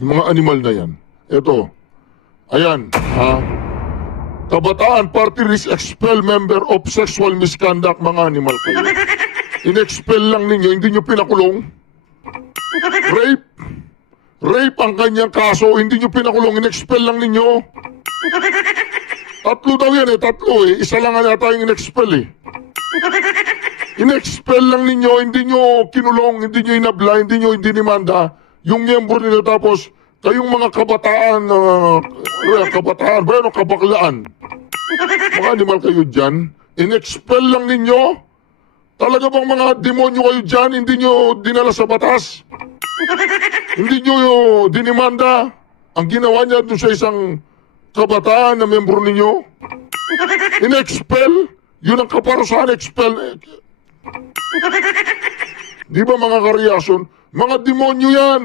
Yung mga animal na yan. Ito. Ayan. Ha? Kabataan Party List expel member of sexual misconduct. Mga animal kayo. In-expel lang ninyo, hindi nyo pinakulong. Rape. Rape ang kanyang kaso, hindi nyo pinakulong, in-expel lang ninyo. Tatlo daw yan tatlo Isa lang nga yata yung in-expel In-expel lang ninyo, hindi nyo kinulong, hindi nyo inabla, hindi nyo dinimanda yung miyembro nila. Tapos, kayong mga kabataan, kabaklaan. Mga animal kayo dyan, in-expel lang ninyo. Talaga bang mga demonyo kayo dyan, hindi nyo dinala sa batas? Hindi nyo dinimanda ang ginawa niya doon sa isang kabataan na membro ninyo? In-expel? Yun ang kaparusahan, expel. Di ba mga kareaksyon? Mga demonyo yan!